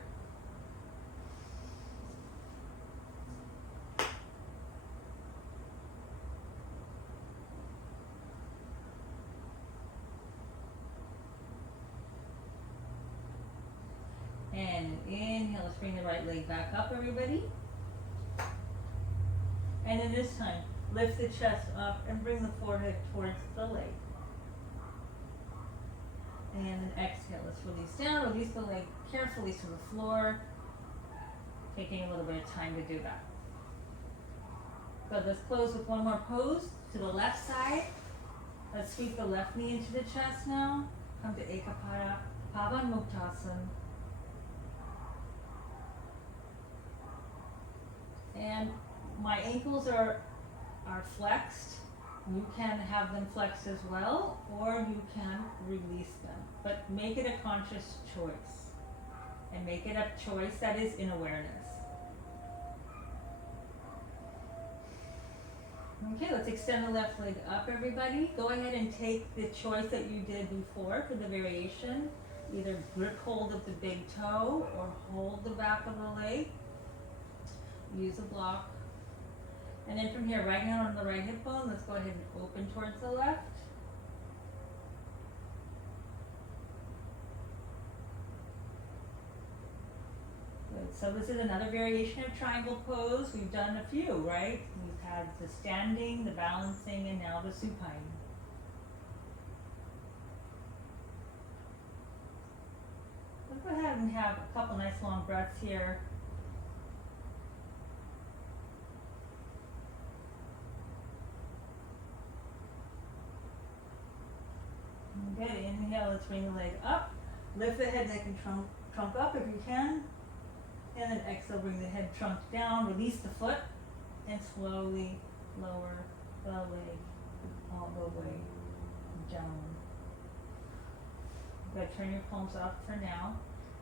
And inhale, let's bring the right leg back up, everybody. And then this time, lift the chest up and bring the forehead towards the leg. And then exhale, let's release down, release the leg carefully to the floor, taking a little bit of time to do that. So let's close with one more pose to the left side. Let's sweep the left knee into the chest now. Come to Ekapada, Pavanmuktasana. And my ankles are flexed. You can have them flexed as well, or you can release them. But make it a conscious choice. And make it a choice that is in awareness. Okay, let's extend the left leg up, everybody. Go ahead and take the choice that you did before for the variation. Either grip hold of the big toe or hold the back of the leg. Use a block. And then from here, right hand on the right hip bone, let's go ahead and open towards the left. Good. So this is another variation of triangle pose. We've done a few, right? We've had the standing, the balancing, and now the supine. Let's go ahead and have a couple nice long breaths here. Good, inhale, let's bring the leg up. Lift the head, neck, and trunk up if you can. And then exhale, bring the head, trunk down, release the foot, and slowly lower the leg all the way down. Good, turn your palms up for now.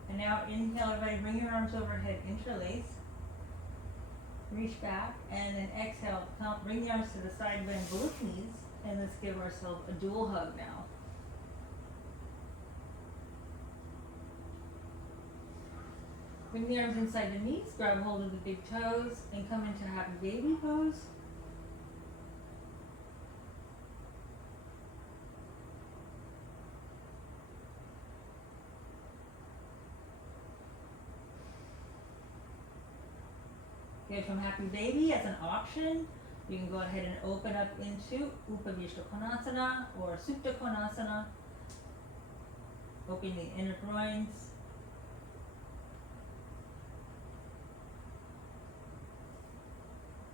And now inhale, everybody, bring your arms overhead, interlace. Reach back, and then exhale, bring the arms to the side, bend both knees, and let's give ourselves a dual hug now. Bring the arms inside the knees, grab hold of the big toes, and come into happy baby pose. Good, from happy baby as an option, you can go ahead and open up into Upavishta Konasana or Supta Konasana. Opening the inner groins.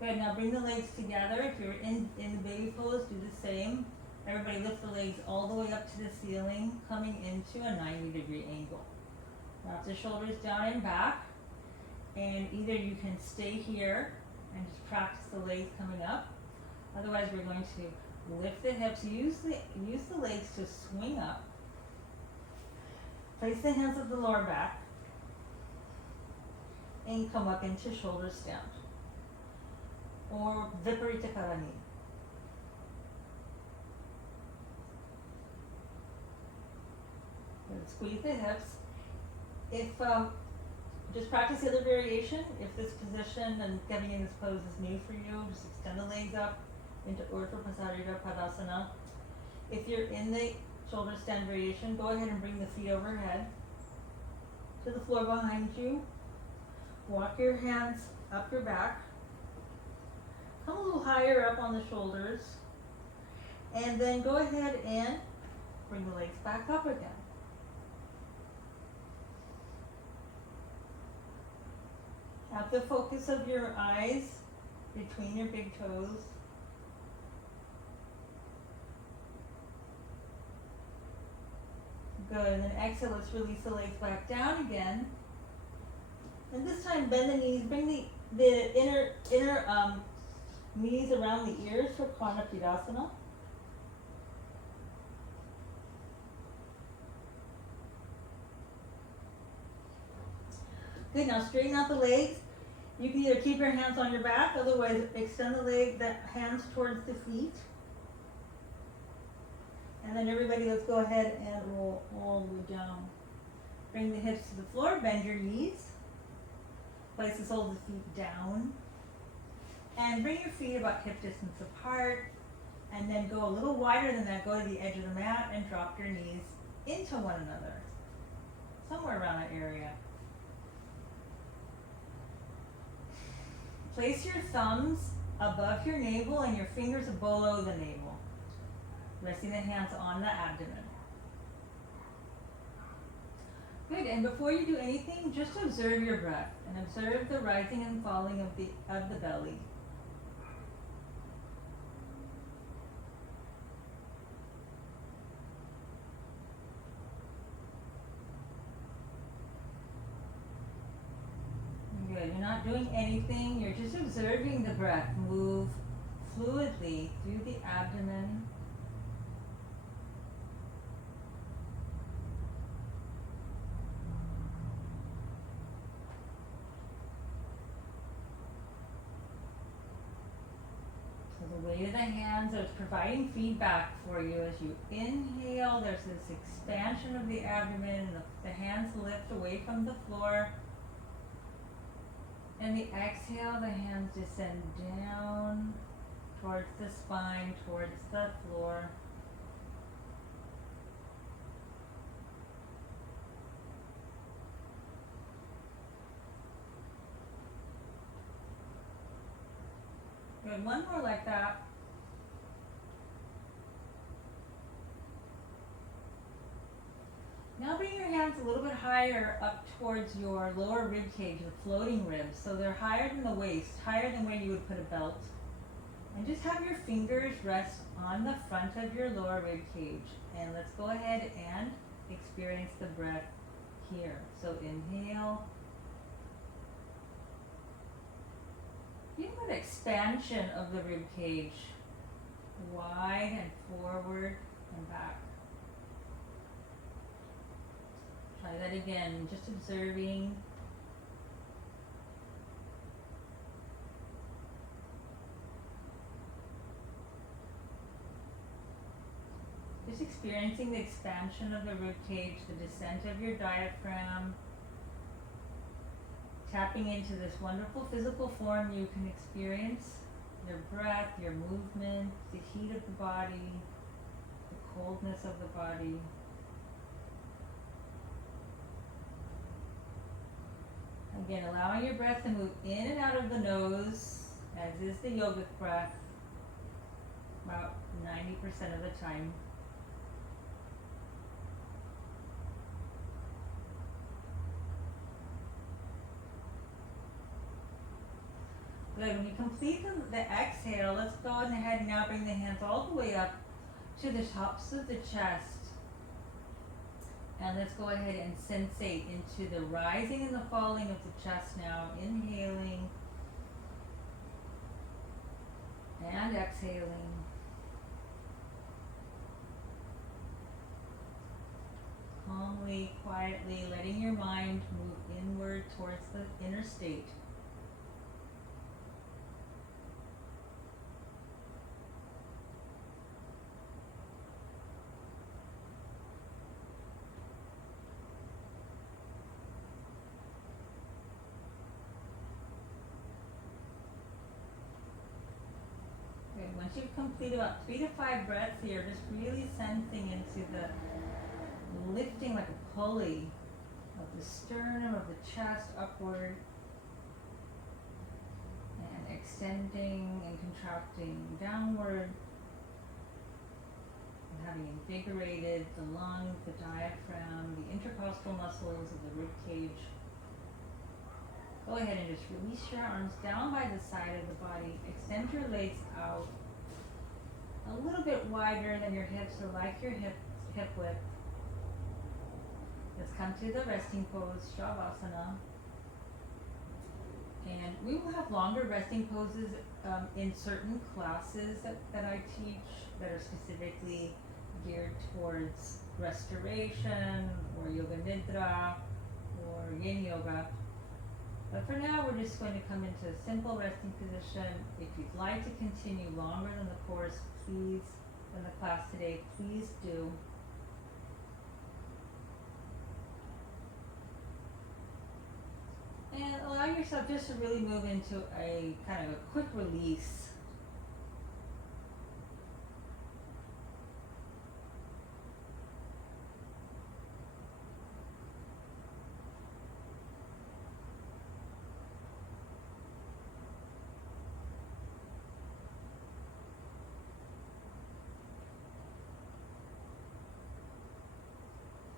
Good, now bring the legs together. If you're in the baby pose, do the same. Everybody lift the legs all the way up to the ceiling, coming into a 90-degree angle. Drop the shoulders down and back. And either you can stay here and just practice the legs coming up. Otherwise, we're going to lift the hips, use the legs to swing up. Place the hands at the lower back and come up into shoulder stand or Viparita Karani. Good. Squeeze the hips. If just practice the other variation. If this position and getting in this pose is new for you, just extend the legs up into Urdhva Prasarita Padasana. If you're in the shoulder stand variation, go ahead and bring the feet overhead to the floor behind you. Walk your hands up your back. Come a little higher up on the shoulders. And then go ahead and bring the legs back up again. Have the focus of your eyes between your big toes. Good, and then exhale, let's release the legs back down again. And this time bend the knees, bring the inner knees around the ears for Konapidasana. Good, now straighten out the legs. You can either keep your hands on your back, otherwise extend the hands towards the feet. And then everybody, let's go ahead and roll all the way down. Bring the hips to the floor, bend your knees. Place the soles of the feet down. And bring your feet about hip distance apart. And then go a little wider than that, go to the edge of the mat and drop your knees into one another. Somewhere around that area. Place your thumbs above your navel and your fingers below the navel. Resting the hands on the abdomen. Good, and before you do anything, just observe your breath and observe the rising and falling of the belly. Good, you're not doing anything, you're just observing the breath move fluidly through the abdomen. The weight of the hands is providing feedback for you as you inhale. There's this expansion of the abdomen, and the hands lift away from the floor. And the exhale, the hands descend down towards the spine, towards the floor. Good, one more like that. Now bring your hands a little bit higher up towards your lower rib cage, the floating ribs. So they're higher than the waist, higher than where you would put a belt. And just have your fingers rest on the front of your lower rib cage. And let's go ahead and experience the breath here. So inhale. Feel that expansion of the rib cage, wide and forward and back. Try that again, just observing. Just experiencing the expansion of the rib cage, the descent of your diaphragm. Tapping into this wonderful physical form you can experience, your breath, your movement, the heat of the body, the coldness of the body. Again, allowing your breath to move in and out of the nose, as is the yogic breath, about 90% of the time. Good. When you complete the exhale, let's go ahead and now bring the hands all the way up to the tops of the chest. And let's go ahead and sensate into the rising and the falling of the chest now. Inhaling and exhaling. Calmly, quietly, letting your mind move inward towards the inner state. Once you've completed about 3 to 5 breaths here, just really sensing into the lifting like a pulley of the sternum of the chest upward and extending and contracting downward and having invigorated the lung, the diaphragm, the intercostal muscles of the rib cage. Go ahead and just release your arms down by the side of the body. Extend your legs out a little bit wider than your hips, or like your hip width. Let's come to the resting pose, Shavasana. And we will have longer resting poses in certain classes that I teach that are specifically geared towards restoration or yoga nidra or yin yoga. But for now, we're just going to come into a simple resting position. If you'd like to continue longer than the course, please, than the class today, please do. And allow yourself just to really move into a kind of a quick release.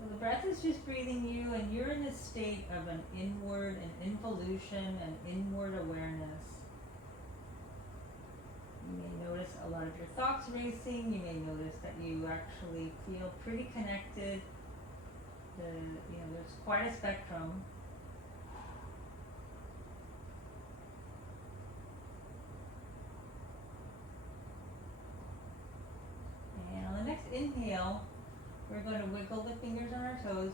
The breath is just breathing you, and you're in a state of an inward, an involution, an inward awareness. You may notice a lot of your thoughts racing. You may notice that you actually feel pretty connected. There's quite a spectrum. And on the next inhale, we're going to wiggle the fingers on our toes,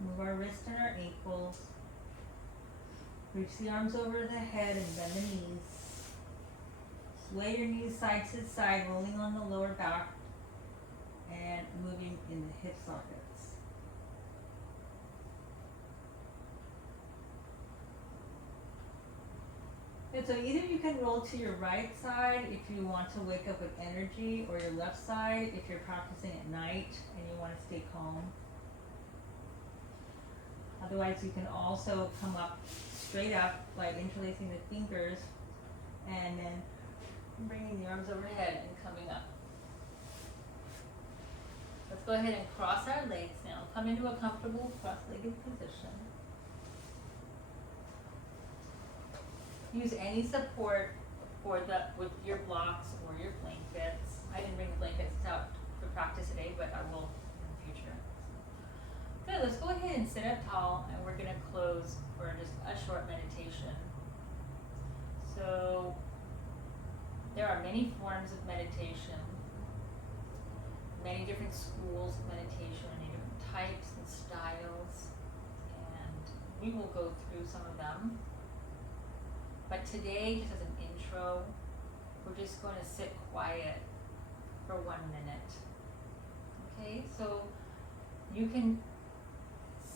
move our wrists and our ankles, reach the arms over the head and bend the knees. Sway your knees side to side, rolling on the lower back and moving in the hip sockets. And so either you can roll to your right side if you want to wake up with energy, or your left side if you're practicing at night and you want to stay calm. Otherwise, you can also come up straight up by interlacing the fingers and then bringing the arms overhead and coming up. Let's go ahead and cross our legs now. Come into a comfortable cross-legged position. Use any support with your blocks or your blankets. I didn't bring the blankets out for practice today, but I will in the future. Good, let's go ahead and sit up tall, and we're gonna close for just a short meditation. So, there are many forms of meditation, many different schools of meditation, many different types and styles, and we will go through some of them. But today, just as an intro, we're just going to sit quiet for 1 minute. Okay, so you can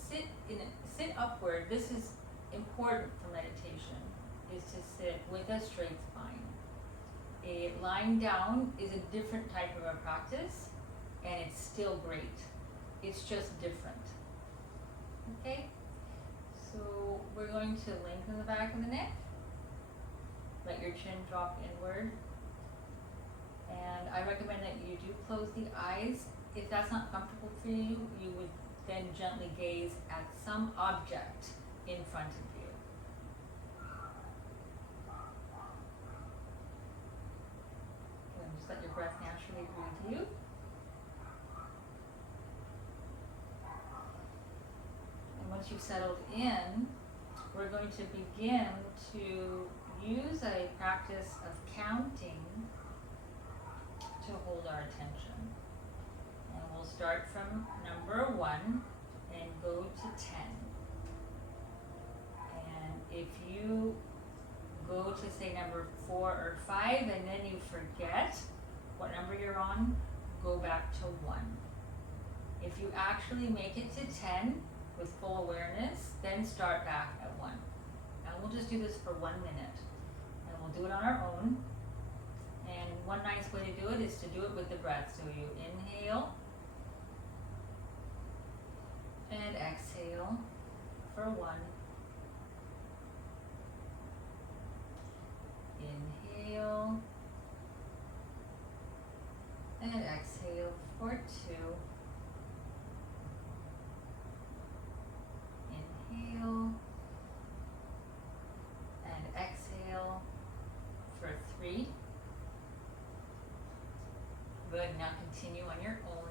sit upward. This is important for meditation, is to sit with a straight spine. Lying down is a different type of a practice, and it's still great. It's just different. Okay, So we're going to lengthen the back of the neck. Let your chin drop inward. And I recommend that you do close the eyes. If that's not comfortable for you, you would then gently gaze at some object in front of you. And just let your breath naturally breathe you. And once you've settled in, we're going to begin to use a practice of counting to hold our attention. And we'll start from number 1 and go to 10. And if you go to say number 4 or 5 and then you forget what number you're on, go back to 1. If you actually make it to 10 with full awareness, then start back at 1. Now we'll just do this for 1 minute. And we'll do it on our own. And one nice way to do it is to do it with the breath. So you inhale and exhale for 1. Inhale and exhale for 2. Inhale and exhale for 3. Good, now continue on your own.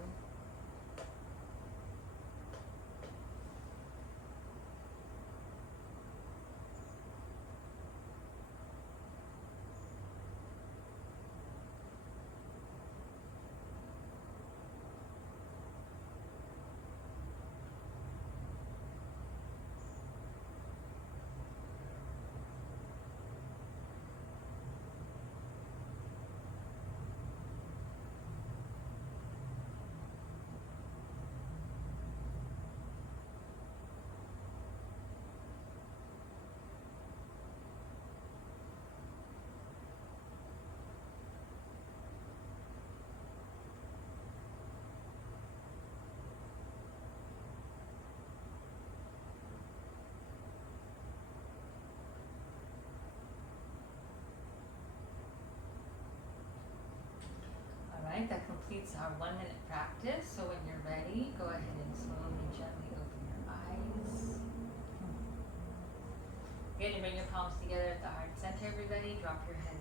Alright, that completes our 1 minute practice. So when you're ready, go ahead and slowly, gently open your eyes. Again, you bring your palms together at the heart center, everybody. Drop your head